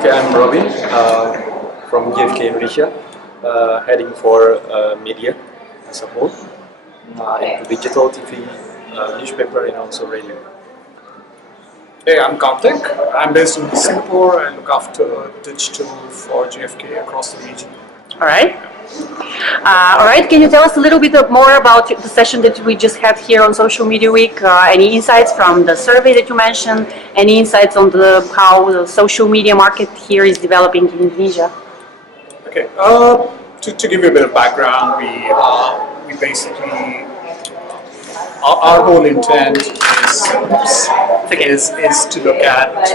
Okay, I'm Robin from GfK Indonesia, heading for media as a whole, into digital TV, newspaper, and also radio. Hey, I'm Karthik. I'm based in Singapore. I look after digital for GfK across the region. All right. All right. Can you tell us a little bit more about the session that we just had here on Social Media Week? Any insights from the survey that you mentioned? Any insights on how the social media market here is developing in Indonesia? Okay. To give you a bit of background, we basically our whole intent is to look at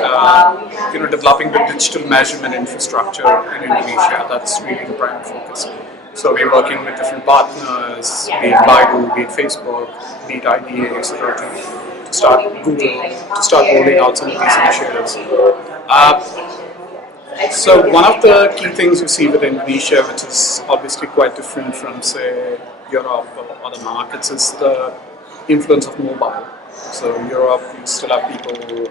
developing the digital measurement infrastructure in Indonesia. That's really the prime focus. So we're working with different partners, be it Baidu, be it Facebook, be it IDA, etc., to start Google, to start rolling out some of these initiatives. So one of the key things you see with Indonesia, which is obviously quite different from, say, Europe or other markets, is the influence of mobile. So Europe, you still have people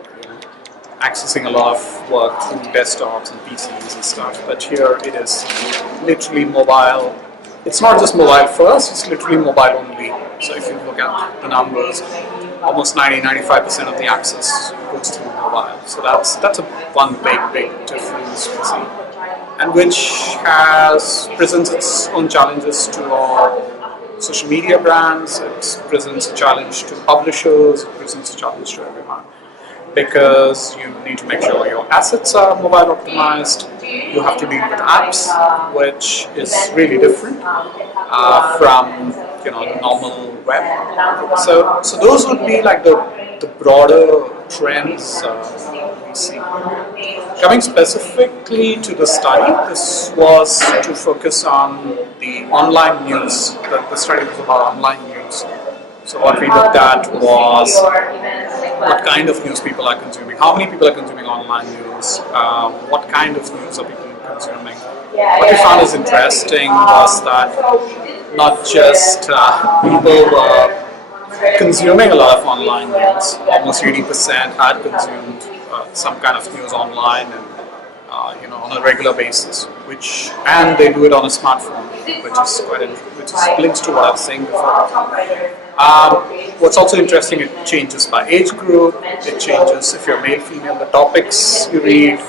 accessing a lot of work through desktops and PCs and stuff, but here it is literally mobile. It's not just mobile first, it's literally mobile only. So if you look at the numbers, almost 90-95% of the access goes through mobile. So that's one big difference we see, and which presents its own challenges to our social media brands. It presents a challenge to publishers, it presents a challenge to everyone, because you need to make sure your assets are mobile optimized. You have to deal with apps, which is really different from the normal web. So those would be like the broader trends we see. Coming specifically to the study, this was to focus on the online news. The study was about online news. So what we looked at was what kind of news people are consuming, how many people are consuming online news, what kind of news are people consuming. What we found is interesting was that not just people were consuming a lot of online news, almost 80% had consumed some kind of news online and on a regular basis, and they do it on a smartphone, which links to what I was saying before. What's also interesting, it changes by age group, it changes if you're male, female, the topics you read,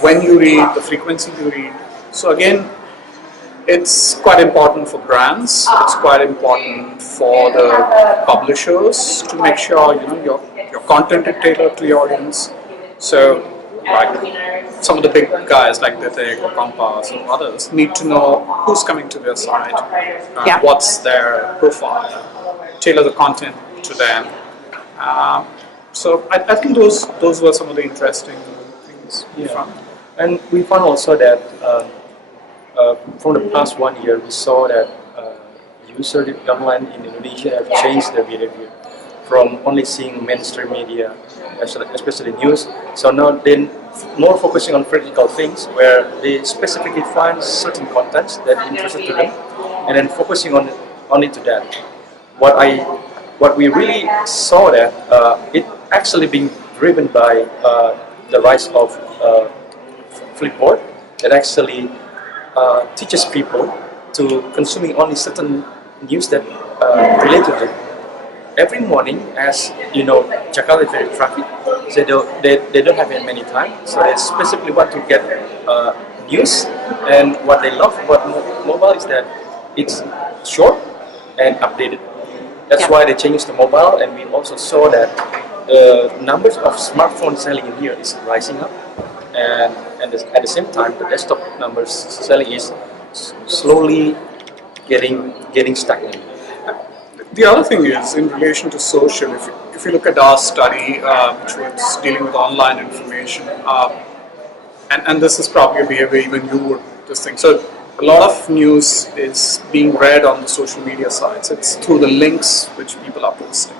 when you read, the frequency you read. So again, it's quite important for brands, it's quite important for the publishers to make sure your content is tailored to your audience. So like some of the big guys like GfK or Komfo or others need to know who's coming to their site, what's their profile, tailor the content to them. So I think those were some of the interesting things we found. And we found also that from the past 1 year, we saw that users online in Indonesia have changed their behavior from only seeing mainstream media, especially news. So now they're more focusing on vertical things, where they specifically find certain contents that interested to them, and then focusing only to that. What we really saw that it actually being driven by the rise of Flipboard, that actually teaches people to consuming only certain news that relate to them. Every morning, as you know, Jakarta is very traffic, so they don't have many time, so they specifically want to get news. And what they love about mobile is that it's short and updated. That's why they changed the mobile, and we also saw that the numbers of smartphones selling in here is rising up, and at the same time, the desktop numbers selling is slowly getting stagnant. The other thing is, in relation to social, if you look at our study, which was dealing with online information, and this is probably a behavior even you would think. So a lot of news is being read on the social media sites. It's through the links which people are posting.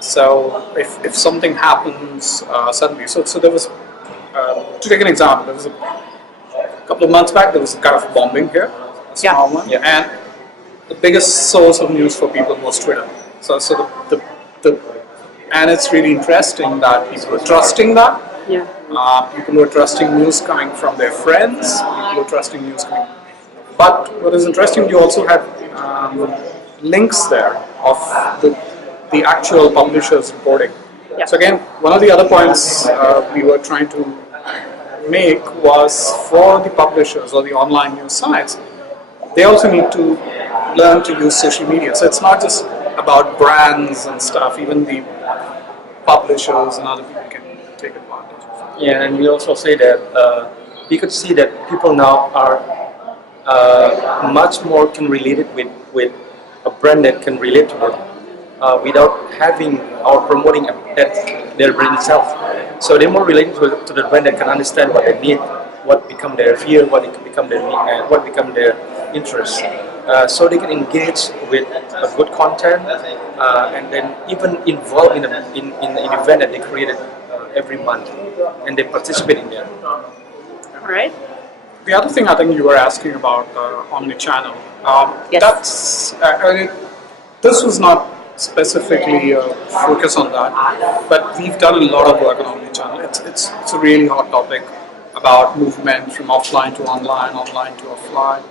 So if something happens suddenly, so there was, to take an example, there was a couple of months back, there was a kind of bombing here, a small one, and the biggest source of news for people was Twitter. So and it's really interesting that people were trusting that, Yeah. People were trusting news coming from their friends. People were trusting news coming. But what is interesting, you also have links there of the actual publishers reporting. Yeah. So again, one of the other points we were trying to make was for the publishers or the online news sites, they also need to learn to use social media. So it's not just about brands and stuff, even the publishers and other people can take advantage of it. Yeah, and we also say that we could see that people now are much more can relate it with a brand that can relate to them without having or promoting their brand itself. So they're more related to the brand that can understand what they need, what become their fear, what become their need, and what become their interests. So they can engage with a good content and then even involve in an event that they created every month, and they participate in that. All right. The other thing I think you were asking about omnichannel. Yes. That's this was not specifically a focus on that, but we've done a lot of work on omnichannel. It's a really hot topic about movement from offline to online, online to offline.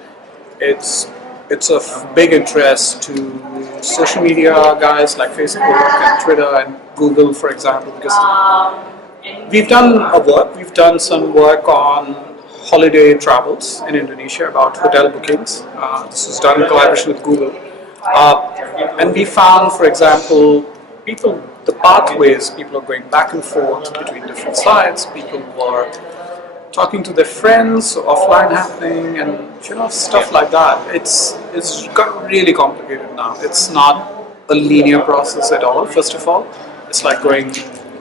It's of big interest to social media guys like Facebook and Twitter and Google, for example, because we've done some work on holiday travels in Indonesia about hotel bookings. This was done in collaboration with Google. And we found, for example, the pathways, people are going back and forth between different sites, people were talking to their friends, offline happening, and stuff like that. It's got really complicated now. It's not a linear process at all, first of all. It's like going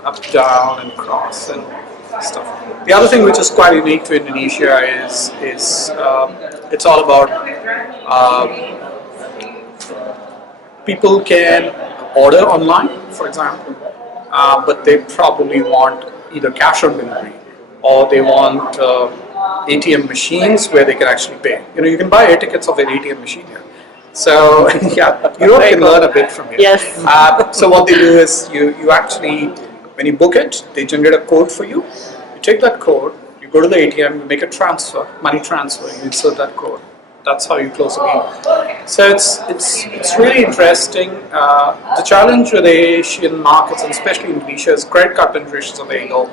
up, down, and cross and stuff. The other thing which is quite unique to Indonesia is it's all about people can order online, for example, but they probably want either cash on delivery or they want ATM machines where they can actually pay. You can buy air tickets of an ATM machine here. So yeah, Europe can learn a bit from here. Yes. So what they do is you actually, when you book it, they generate a code for you. You take that code, you go to the ATM, you make a transfer, money transfer, you insert that code. That's how you close the deal. So it's really interesting. The challenge with the Asian markets, and especially Indonesia, is credit card penetrations are very low.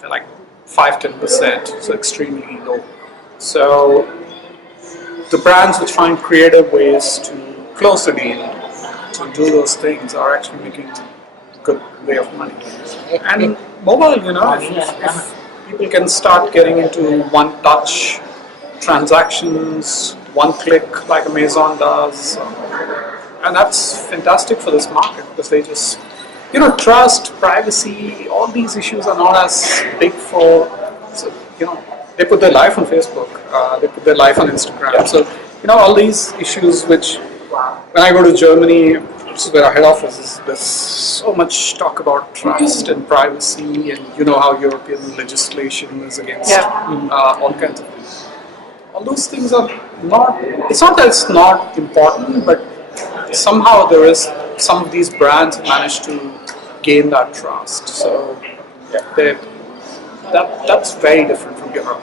They're like 5-10%, so extremely low. So the brands which find creative ways to close the deal, to do those things, are actually making a good way of money. And mobile, if people can start getting into one-touch transactions, one click like Amazon does, and that's fantastic for this market because they just, trust, privacy, all these issues are not as big for, so, they put their life on Facebook, they put their life on Instagram. So, all these issues which, when I go to Germany, which is where our head office is, there's so much talk about trust and privacy, and how European legislation is against all kinds of things. All those things are not, it's not that it's not important, but somehow there is, some of these brands manage to gain that trust. So that's very different from Europe.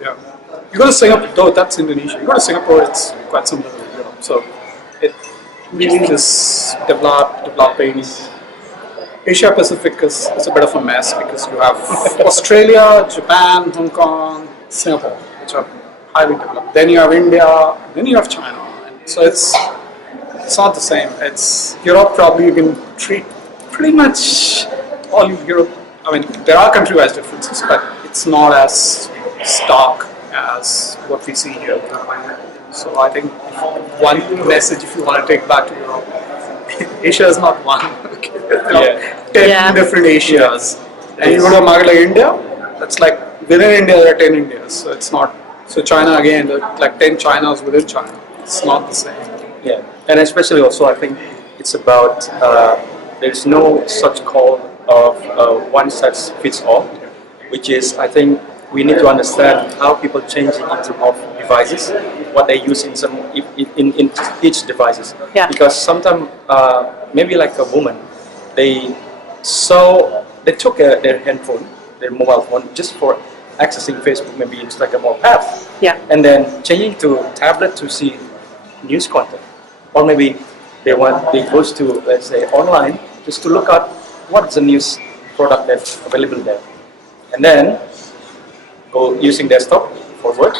Yeah. You go to Singapore, though that's Indonesia, you go to Singapore, it's quite similar to Europe. So it really is developing. Asia Pacific is a bit of a mess because you have Australia, Japan, Hong Kong, Singapore, which are highly developed. Then you have India, then you have China. And so it's not the same. It's Europe. Probably you can treat pretty much all of Europe. I mean, there are country-wise differences, but it's not as stark as what we see here. So I think one message, if you want to take back to Europe, Asia is not one. There are 10 different Asias. And you go to a market like India, that's like within India there are 10 Indias. So it's not. So China again, there are like 10 Chinas within China. It's not the same. Yeah, and especially also I think it's about there's no such call of one size fits all, which is I think we need to understand how people change in terms of devices, what they use in each devices. Yeah. Because sometimes maybe like a woman, they took their handphone their mobile phone just for accessing Facebook, maybe Instagram or app, Yeah. and then changing to tablet to see news content, or maybe they goes to, let's say, online just to look at what's the news product that's available there, and then go using desktop for work,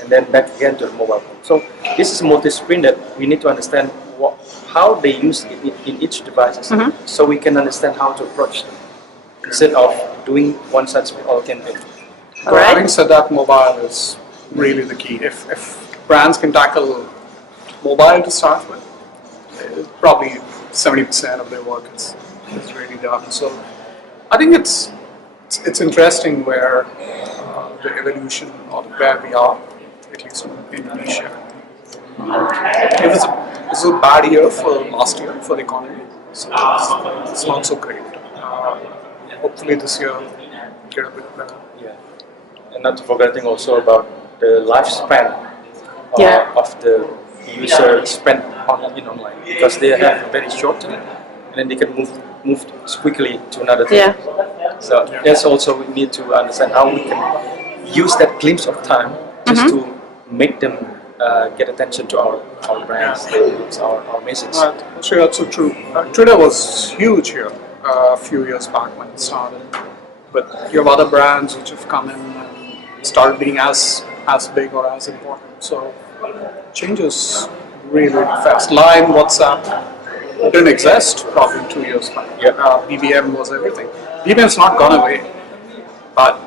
and then back again to the mobile phone. So this is multi-screen that we need to understand how they use it in each device, so we can understand how to approach them instead of doing one size fits all campaign. All right. Having said that, mobile is really the key. If brands can tackle mobile to start with, probably 70% of their work is really done. So I think it's interesting where the evolution or where we are, at least in Indonesia. It was a bad year for last year for the economy, so it's not so great. Hopefully this year get a bit better. Yeah, and not forgetting also about the lifespan of the user spent in online, because they have a very short time, and then they can move quickly to another thing. Yeah. So that's also we need to understand how we can use that glimpse of time just to make them get attention to our brands, our message. Sure, that's so true. Twitter was huge here a few years back when it started, but you have other brands which have come in and started being as big or as important. So changes really fast. Line, WhatsApp didn't exist probably 2 years back. BBM was everything. BBM's not gone away, but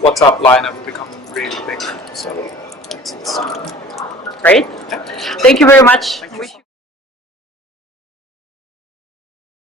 WhatsApp, Line have become really big. So it's Great. Thank you very much.